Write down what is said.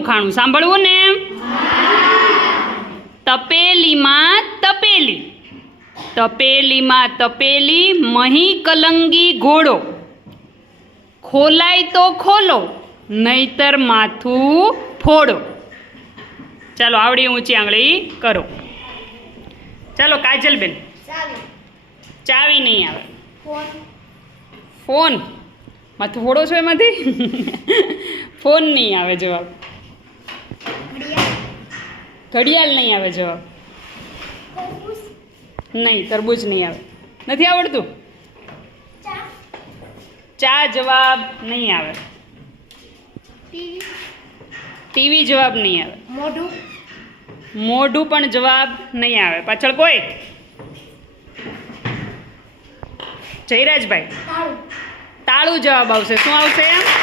ઉખાણું સાંભળવું ને? તપેલીમાં તપેલી. તપેલીમાં તપેલી મહી કલંગી ઘોડો. ખોલાય તો ખોલો, નહીતર માથું ફોડો. ચાલો, આવડી ઊંચી આંગળી કરો. ચાલો, કાજલબેન. ચાવી નહીં આવે. ફોન. માથું ફોડો છો એમાંથી? ફોન નહીં આવે જવાબ. ઘડિયાળ નહીં આવે જવાબ નહીં તરબૂચ નહીં આવે. નથી આવડતું? ચા જવાબ નહીં આવે. ટીવી જવાબ નહીં આવે. મોઢું. મોઢું પણ જવાબ નહીં આવે. પાછળ કોઈ? જયરાજભાઈ. તાળું. જવાબ આવશે. શું આવશે